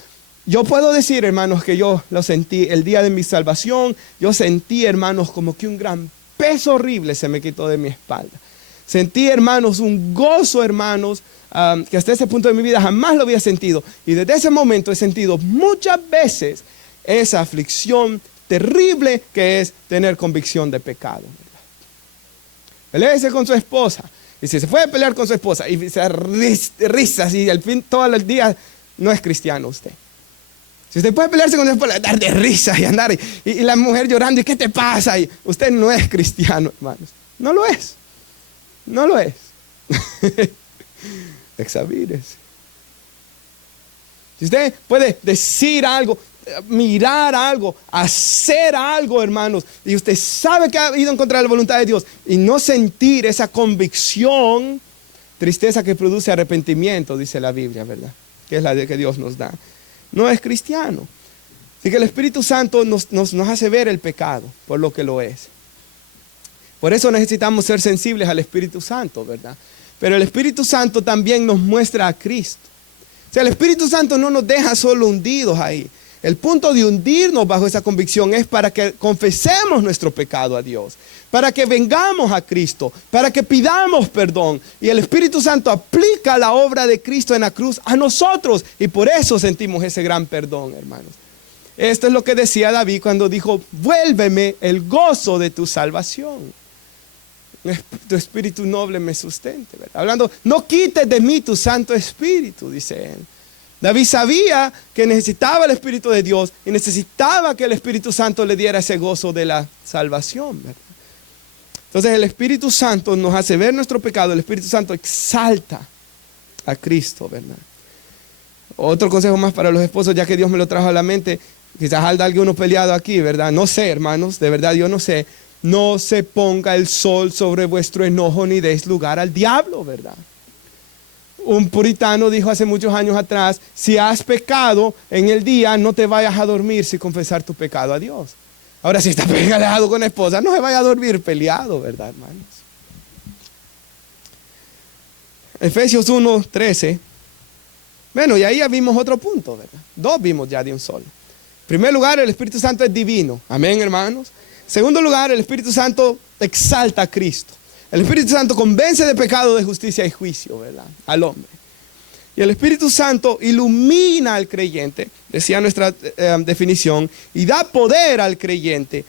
yo puedo decir, hermanos, que yo lo sentí el día de mi salvación. Yo sentí, hermanos, como que un gran peso horrible se me quitó de mi espalda. Sentí, hermanos, un gozo, hermanos, que hasta ese punto de mi vida jamás lo había sentido. Y desde ese momento he sentido muchas veces esa aflicción terrible que es tener convicción de pecado. Peleese con su esposa. Y si se fue a pelear con su esposa y se risas y al fin todos los días, no es cristiano usted. Si usted puede pelearse con su esposa, dar de risas y andar y la mujer llorando, ¿y qué te pasa? Y usted no es cristiano, hermanos. No lo es. No lo es. Examínese. Si usted puede decir algo, mirar algo, hacer algo, hermanos, y usted sabe que ha ido en contra de la voluntad de Dios y no sentir esa convicción, tristeza que produce arrepentimiento, dice la Biblia, ¿verdad? Que es la que Dios nos da. No es cristiano. Así que el Espíritu Santo nos hace ver el pecado por lo que lo es. Por eso necesitamos ser sensibles al Espíritu Santo, ¿verdad? Pero el Espíritu Santo también nos muestra a Cristo. O sea, el Espíritu Santo no nos deja solo hundidos ahí. El punto de hundirnos bajo esa convicción es para que confesemos nuestro pecado a Dios, para que vengamos a Cristo, para que pidamos perdón. Y el Espíritu Santo aplica la obra de Cristo en la cruz a nosotros y por eso sentimos ese gran perdón, hermanos. Esto es lo que decía David cuando dijo, vuélveme el gozo de tu salvación. Tu espíritu noble me sustente, ¿verdad? Hablando, no quites de mí tu Santo Espíritu, dice él. David sabía que necesitaba el Espíritu de Dios y necesitaba que el Espíritu Santo le diera ese gozo de la salvación, ¿verdad? Entonces el Espíritu Santo nos hace ver nuestro pecado. El Espíritu Santo exalta a Cristo, ¿verdad? Otro consejo más para los esposos, ya que Dios me lo trajo a la mente. Quizás haya alguno peleado aquí, ¿verdad? No sé, hermanos, de verdad yo no sé. No se ponga el sol sobre vuestro enojo ni deis lugar al diablo, ¿verdad? Un puritano dijo hace muchos años atrás, si has pecado en el día, no te vayas a dormir sin confesar tu pecado a Dios. Ahora, si está peleado con la esposa, no se vaya a dormir peleado, ¿verdad, hermanos? Efesios 1:13. Bueno, y ahí ya vimos otro punto, ¿verdad? Dos vimos ya de un solo. En primer lugar, el Espíritu Santo es divino. Amén, hermanos. En segundo lugar, el Espíritu Santo exalta a Cristo. El Espíritu Santo convence de pecado, de justicia y juicio, ¿verdad? Al hombre. Y el Espíritu Santo ilumina al creyente, decía nuestra definición, y da poder al creyente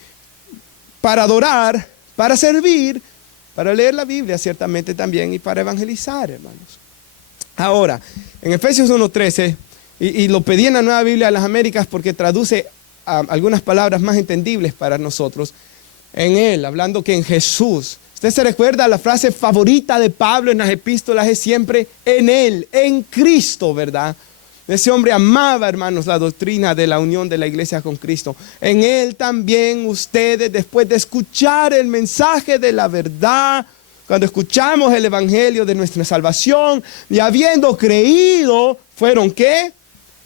para adorar, para servir, para leer la Biblia ciertamente también y para evangelizar, hermanos. Ahora, en Efesios 1:13, y lo pedí en la Nueva Biblia de las Américas porque traduce algunas palabras más entendibles para nosotros. En él, hablando que en Jesús. Usted se recuerda, la frase favorita de Pablo en las epístolas es siempre en él, en Cristo, ¿verdad? Ese hombre amaba, hermanos, la doctrina de la unión de la iglesia con Cristo. En él también ustedes, después de escuchar el mensaje de la verdad, cuando escuchamos el evangelio de nuestra salvación y habiendo creído, fueron ¿qué?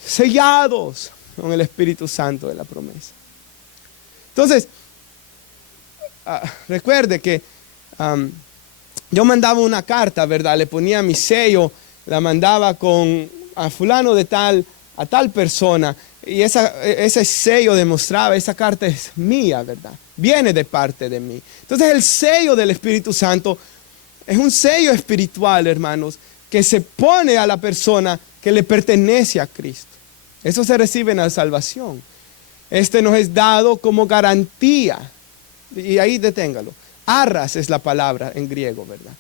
Sellados con el Espíritu Santo de la promesa. Entonces, recuerde que yo mandaba una carta, ¿verdad? Le ponía mi sello, la mandaba a fulano de tal, a tal persona. Y ese sello demostraba, esa carta es mía, ¿verdad? Viene de parte de mí. Entonces el sello del Espíritu Santo es un sello espiritual, hermanos, que se pone a la persona que le pertenece a Cristo. Eso se recibe en la salvación. Este nos es dado como garantía. Y ahí deténgalo. Arras es la palabra en griego, ¿verdad?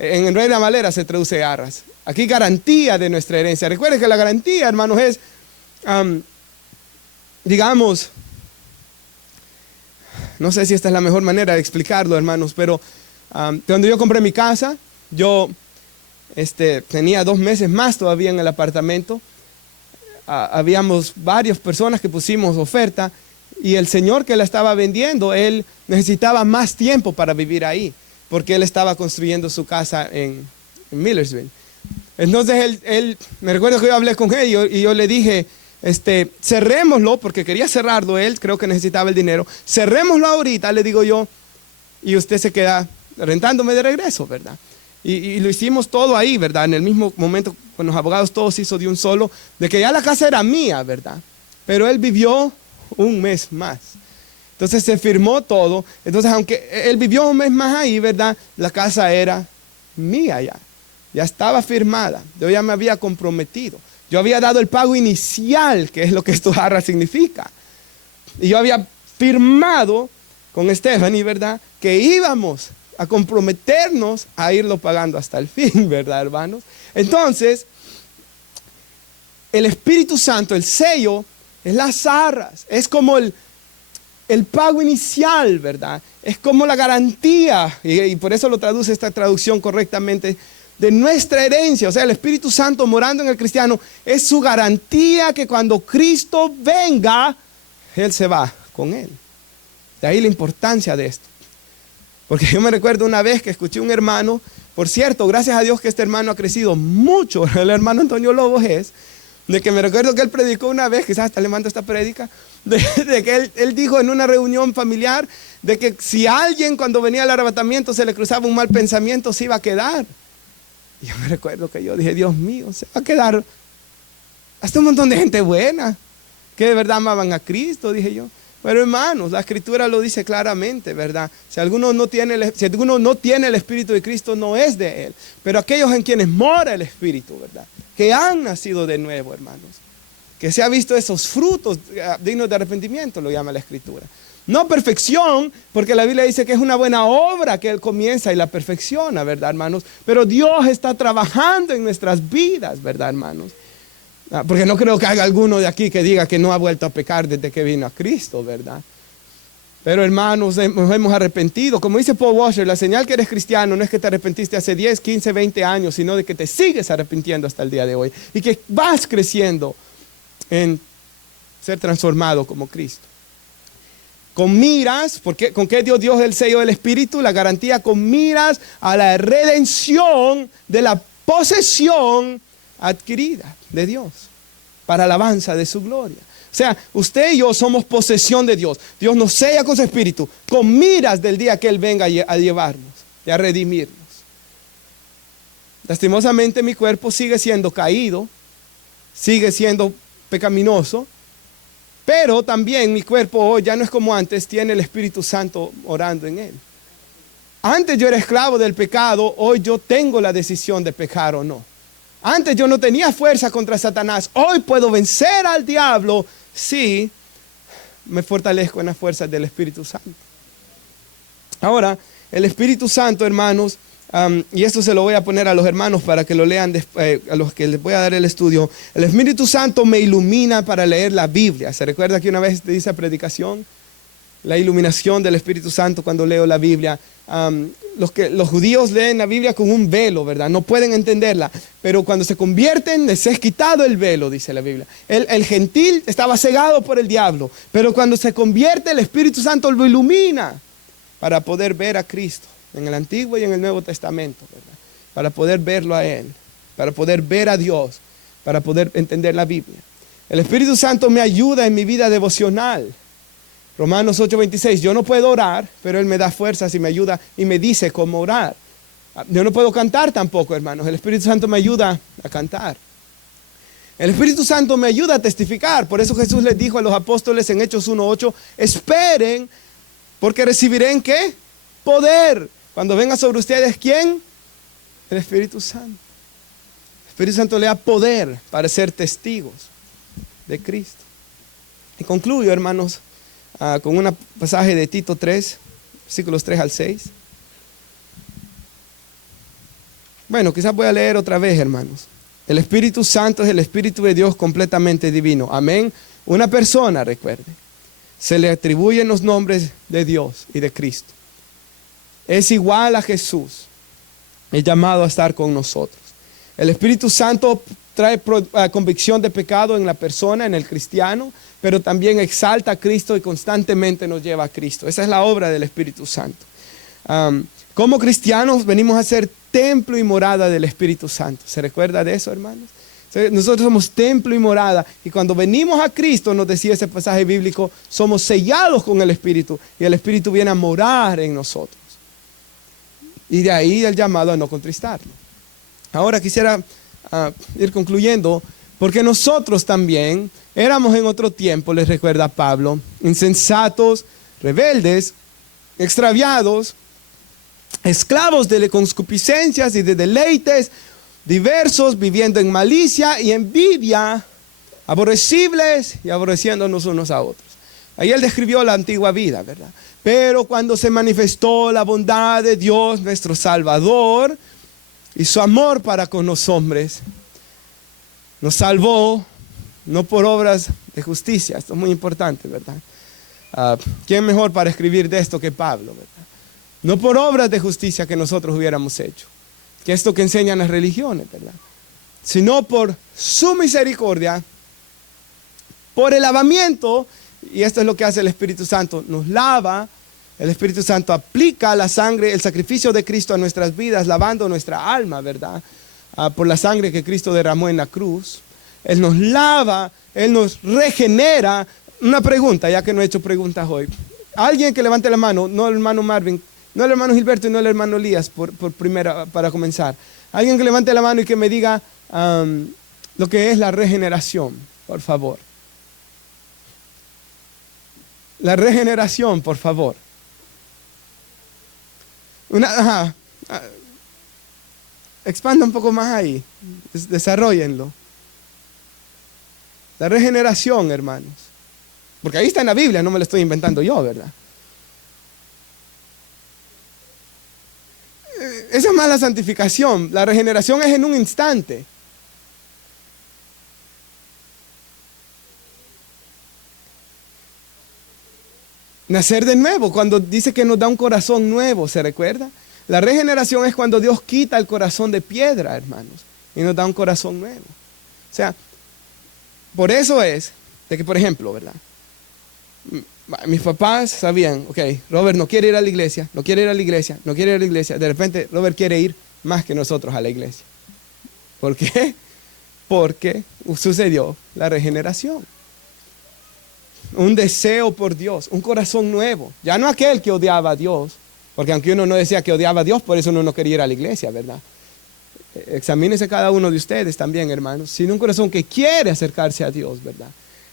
En Reina Valera se traduce arras. Aquí garantía de nuestra herencia. Recuerden que la garantía, hermanos, es, digamos, no sé si esta es la mejor manera de explicarlo, hermanos, pero cuando yo compré mi casa, yo tenía 2 meses más todavía en el apartamento. Habíamos varias personas que pusimos oferta. Y el señor que la estaba vendiendo, él necesitaba más tiempo para vivir ahí, porque él estaba construyendo su casa en Millersville. Entonces él, me recuerdo que yo hablé con él y yo le dije, cerrémoslo, porque quería cerrarlo él, creo que necesitaba el dinero. Cerrémoslo ahorita, le digo yo, y usted se queda rentándome de regreso, ¿verdad? Y lo hicimos todo ahí, ¿verdad? En el mismo momento, con los abogados, todo se hizo de un solo, de que ya la casa era mía, ¿verdad? pero él vivió un mes más. Entonces se firmó todo. Entonces, aunque él vivió un mes más ahí, ¿verdad? La casa era mía ya. Ya estaba firmada. Yo ya me había comprometido. Yo había dado el pago inicial, que es lo que esto jarra significa. Y yo había firmado con Stephanie, ¿verdad? Que íbamos a comprometernos a irlo pagando hasta el fin, ¿verdad, hermanos? Entonces, el Espíritu Santo, el sello, es las arras. Es como el pago inicial, ¿verdad? Es como la garantía, y por eso lo traduce esta traducción correctamente, de nuestra herencia. O sea, el Espíritu Santo morando en el cristiano es su garantía que cuando Cristo venga, Él se va con Él. De ahí la importancia de esto. Porque yo me recuerdo una vez que escuché un hermano, por cierto, gracias a Dios que este hermano ha crecido mucho, el hermano Antonio Lobos es, de que me recuerdo que él predicó una vez, quizás hasta le mando esta prédica, de que él dijo en una reunión familiar, de que si a alguien cuando venía el arrebatamiento se le cruzaba un mal pensamiento, se iba a quedar. Y yo me recuerdo que yo dije, Dios mío, se va a quedar hasta un montón de gente buena, que de verdad amaban a Cristo, dije yo. Pero hermanos, la Escritura lo dice claramente, ¿verdad? Si alguno no tiene el Espíritu de Cristo, no es de Él. Pero aquellos en quienes mora el Espíritu, ¿verdad? Que han nacido de nuevo, hermanos. Que se ha visto esos frutos dignos de arrepentimiento, lo llama la Escritura. No perfección, porque la Biblia dice que es una buena obra que Él comienza y la perfecciona, ¿verdad, hermanos? Pero Dios está trabajando en nuestras vidas, ¿verdad, hermanos? Porque no creo que haya alguno de aquí que diga que no ha vuelto a pecar desde que vino a Cristo, ¿verdad? Pero hermanos, nos hemos arrepentido. Como dice Paul Washer, la señal que eres cristiano no es que te arrepentiste hace 10, 15, 20 años, sino de que te sigues arrepintiendo hasta el día de hoy. Y que vas creciendo en ser transformado como Cristo. Con miras, ¿con qué dio Dios el sello del Espíritu? La garantía con miras a la redención de la posesión adquirida de Dios para alabanza de su gloria. O sea, usted y yo somos posesión de Dios. Dios nos sella con su Espíritu con miras del día que Él venga a llevarnos y a redimirnos. Lastimosamente mi cuerpo sigue siendo caído, sigue siendo pecaminoso, pero también mi cuerpo hoy ya no es como antes, tiene el Espíritu Santo orando en él. Antes yo era esclavo del pecado, hoy yo tengo la decisión de pecar o no. Antes yo no tenía fuerza contra Satanás, hoy puedo vencer al diablo si me fortalezco en las fuerzas del Espíritu Santo. Ahora, el Espíritu Santo, hermanos, y esto se lo voy a poner a los hermanos para que lo lean, a los que les voy a dar el estudio. El Espíritu Santo me ilumina para leer la Biblia. ¿Se recuerda que una vez te hice predicación? La iluminación del Espíritu Santo cuando leo la Biblia. Los judíos leen la Biblia con un velo, ¿verdad? No pueden entenderla, pero cuando se convierten les es quitado el velo, dice la Biblia. El gentil estaba cegado por el diablo, pero cuando se convierte el Espíritu Santo lo ilumina para poder ver a Cristo en el Antiguo y en el Nuevo Testamento, ¿verdad? Para poder verlo a Él, para poder ver a Dios, para poder entender la Biblia. El Espíritu Santo me ayuda en mi vida devocional. Romanos 8:26, yo no puedo orar, pero Él me da fuerzas y me ayuda y me dice cómo orar. Yo no puedo cantar tampoco, hermanos. El Espíritu Santo me ayuda a cantar. El Espíritu Santo me ayuda a testificar. Por eso Jesús les dijo a los apóstoles en Hechos 1:8, esperen, porque recibirán ¿qué? Poder. Cuando venga sobre ustedes, ¿quién? El Espíritu Santo. El Espíritu Santo le da poder para ser testigos de Cristo. Y concluyo, hermanos, con un pasaje de Tito 3, versículos 3 al 6. Bueno, quizás voy a leer otra vez, hermanos. El Espíritu Santo es el Espíritu de Dios completamente divino. Amén. Una persona, recuerde, se le atribuyen los nombres de Dios y de Cristo. Es igual a Jesús. Es llamado a estar con nosotros. El Espíritu Santo trae convicción de pecado en la persona, en el cristiano, pero también exalta a Cristo y constantemente nos lleva a Cristo. Esa es la obra del Espíritu Santo. Como cristianos venimos a ser templo y morada del Espíritu Santo. ¿Se recuerda de eso, hermanos? Nosotros somos templo y morada, y cuando venimos a Cristo, nos decía ese pasaje bíblico, somos sellados con el Espíritu y el Espíritu viene a morar en nosotros. Y de ahí el llamado a no contristarlo. Ahora quisiera ir concluyendo, Porque nosotros también éramos en otro tiempo, les recuerda Pablo, insensatos, rebeldes, extraviados, esclavos de concupiscencias y de deleites diversos, viviendo en malicia y envidia, aborrecibles y aborreciéndonos unos a otros. Ahí él describió la antigua vida, ¿verdad? Pero cuando se manifestó la bondad de Dios, nuestro Salvador, y su amor para con los hombres, nos salvó, no por obras de justicia. Esto es muy importante, ¿verdad? ¿Quién mejor para escribir de esto que Pablo, verdad? No por obras de justicia que nosotros hubiéramos hecho, que esto que enseñan las religiones, ¿verdad? Sino por su misericordia, por el lavamiento, y esto es lo que hace el Espíritu Santo, nos lava. El Espíritu Santo aplica la sangre, el sacrificio de Cristo a nuestras vidas, lavando nuestra alma, ¿verdad? Por la sangre que Cristo derramó en la cruz. Él nos lava, Él nos regenera. Una pregunta, ya que no he hecho preguntas hoy. Alguien que levante la mano, no el hermano Marvin, no el hermano Gilberto y no el hermano Elías, para comenzar. Alguien que levante la mano y que me diga lo que es la regeneración, por favor. La regeneración, por favor. Expanda un poco más ahí, desarróllenlo. La regeneración, hermanos. Porque ahí está en la Biblia, no me lo estoy inventando yo, ¿verdad? Esa es más la santificación. La regeneración es en un instante. Nacer de nuevo, cuando dice que nos da un corazón nuevo, ¿se recuerda? La regeneración es cuando Dios quita el corazón de piedra, hermanos, y nos da un corazón nuevo. O sea, por eso es de que, por ejemplo, ¿verdad? Mis papás sabían, ok, Robert no quiere ir a la iglesia, no quiere ir a la iglesia, no quiere ir a la iglesia. De repente, Robert quiere ir más que nosotros a la iglesia. ¿Por qué? Porque sucedió la regeneración. Un deseo por Dios, un corazón nuevo. Ya no aquel que odiaba a Dios, porque aunque uno no decía que odiaba a Dios, por eso uno no quería ir a la iglesia, ¿verdad? Examínense cada uno de ustedes también, hermanos, sino un corazón que quiere acercarse a Dios, ¿verdad?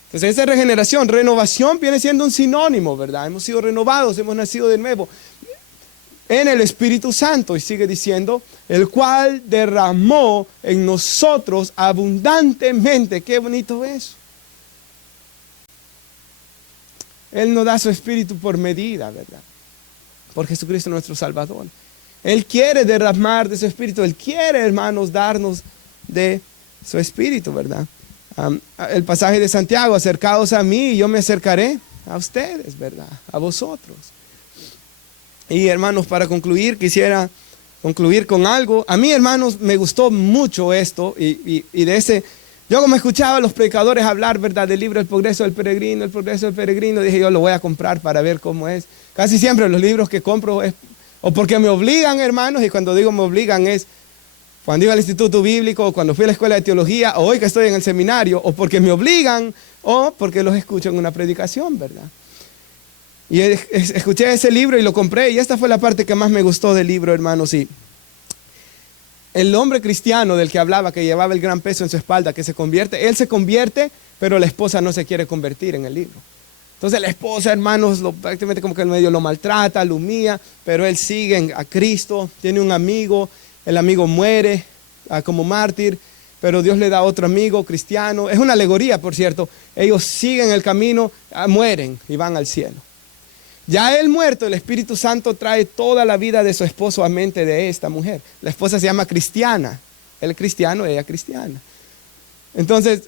Entonces esa regeneración, renovación viene siendo un sinónimo, ¿verdad? Hemos sido renovados, hemos nacido de nuevo en el Espíritu Santo, y sigue diciendo, el cual derramó en nosotros abundantemente. Qué bonito es. Él nos da su Espíritu por medida, ¿verdad? Por Jesucristo nuestro Salvador. Él quiere derramar de su Espíritu. Él quiere, hermanos, darnos de su Espíritu, ¿verdad? El pasaje de Santiago, acercaos a mí y yo me acercaré a ustedes, ¿verdad? A vosotros. Y hermanos, para concluir, quisiera concluir con algo. A mí, hermanos, me gustó mucho esto y de ese... Yo como escuchaba a los predicadores hablar, ¿verdad?, del libro El Progreso del Peregrino, dije yo lo voy a comprar para ver cómo es. Casi siempre los libros que compro es o porque me obligan, hermanos, y cuando digo me obligan es cuando iba al instituto bíblico, o cuando fui a la escuela de teología, o hoy que estoy en el seminario, o porque me obligan, o porque los escucho en una predicación, ¿verdad? Y escuché ese libro y lo compré, y esta fue la parte que más me gustó del libro, hermanos, y el hombre cristiano del que hablaba, que llevaba el gran peso en su espalda, que se convierte, él se convierte, pero la esposa no se quiere convertir en el libro. Entonces la esposa, hermanos, prácticamente como que el medio lo maltrata, lo humilla, pero él sigue a Cristo, tiene un amigo, el amigo muere como mártir, pero Dios le da otro amigo cristiano. Es una alegoría, por cierto. Ellos siguen el camino, mueren y van al cielo. Ya él muerto, el Espíritu Santo trae toda la vida de su esposo a mente de esta mujer. La esposa se llama cristiana. Él cristiano, ella cristiana. Entonces,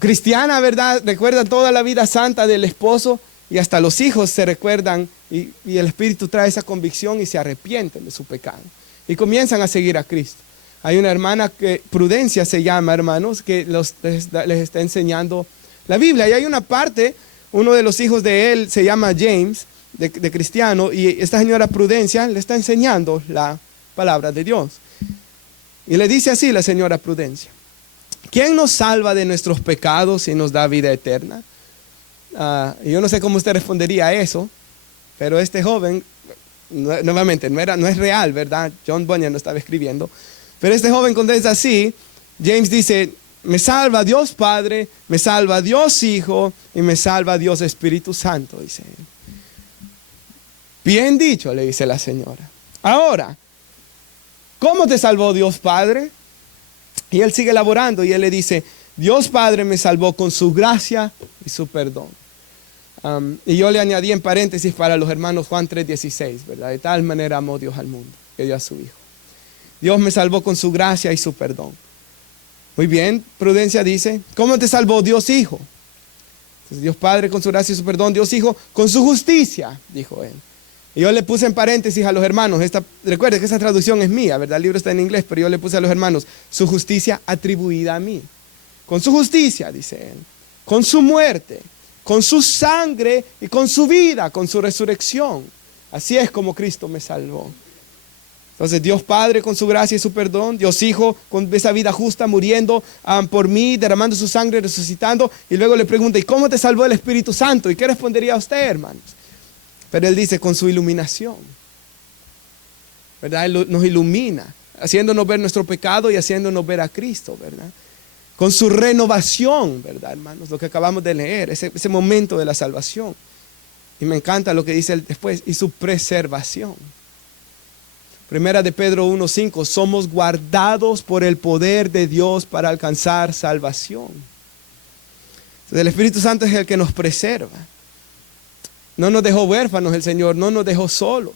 cristiana, ¿verdad? Recuerda toda la vida santa del esposo y hasta los hijos se recuerdan y el Espíritu trae esa convicción y se arrepienten de su pecado. Y comienzan a seguir a Cristo. Hay una hermana que Prudencia se llama, hermanos, que les está enseñando la Biblia. Y hay una parte... Uno de los hijos de él se llama James, de cristiano, y esta señora Prudencia le está enseñando la palabra de Dios. Y le dice así la señora Prudencia: ¿quién nos salva de nuestros pecados y nos da vida eterna? Yo no sé cómo usted respondería a eso, pero este joven, nuevamente, no es real, ¿verdad? John Bunyan no estaba escribiendo, pero este joven contesta así. James dice: me salva Dios Padre, me salva Dios Hijo y me salva Dios Espíritu Santo, dice él. Bien dicho, le dice la señora. Ahora, ¿cómo te salvó Dios Padre? Y él sigue elaborando y él le dice, Dios Padre me salvó con su gracia y su perdón. Y yo le añadí en paréntesis para los hermanos Juan 3:16, ¿verdad? De tal manera amó Dios al mundo, que dio a su Hijo. Dios me salvó con su gracia y su perdón. Muy bien, Prudencia dice, ¿cómo te salvó Dios Hijo? Entonces, Dios Padre con su gracia y su perdón, Dios Hijo con su justicia, dijo él. Y yo le puse en paréntesis a los hermanos, recuerden que esa traducción es mía, ¿verdad? El libro está en inglés, pero yo le puse a los hermanos, su justicia atribuida a mí. Con su justicia, dice él, con su muerte, con su sangre y con su vida, con su resurrección. Así es como Cristo me salvó. Entonces Dios Padre con su gracia y su perdón, Dios Hijo con esa vida justa muriendo por mí, derramando su sangre, resucitando. Y luego le pregunta, ¿y cómo te salvó el Espíritu Santo? ¿Y qué respondería usted, hermanos? Pero él dice, con su iluminación, ¿verdad? Él nos ilumina, haciéndonos ver nuestro pecado y haciéndonos ver a Cristo, ¿verdad? Con su renovación, ¿verdad, hermanos? Lo que acabamos de leer, ese momento de la salvación. Y me encanta lo que dice él después, y su preservación. Primera de Pedro 1:5, somos guardados por el poder de Dios para alcanzar salvación. Entonces, el Espíritu Santo es el que nos preserva. No nos dejó huérfanos el Señor, no nos dejó solos.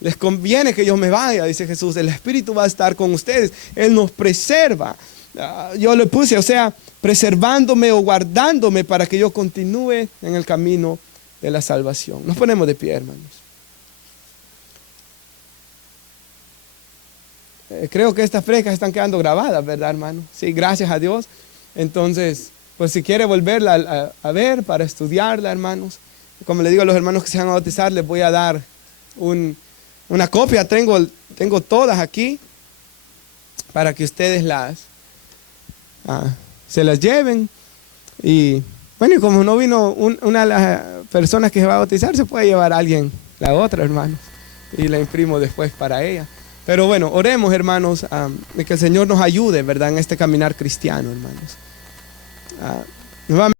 Les conviene que yo me vaya, dice Jesús, el Espíritu va a estar con ustedes. Él nos preserva. Yo le puse, o sea, preservándome o guardándome para que yo continúe en el camino de la salvación. Nos ponemos de pie, hermanos. Creo que estas frescas están quedando grabadas, ¿verdad, hermano? Sí, gracias a Dios. Entonces, pues si quiere volverla a ver para estudiarla, hermanos. Como le digo a los hermanos que se van a bautizar, les voy a dar una copia. Tengo todas aquí para que ustedes se las lleven. Y bueno, y como no vino una de las personas que se va a bautizar, se puede llevar a alguien la otra, hermanos. Y la imprimo después para ella. Pero bueno, oremos, hermanos, de que el Señor nos ayude, ¿verdad? En este caminar cristiano, hermanos. Nuevamente.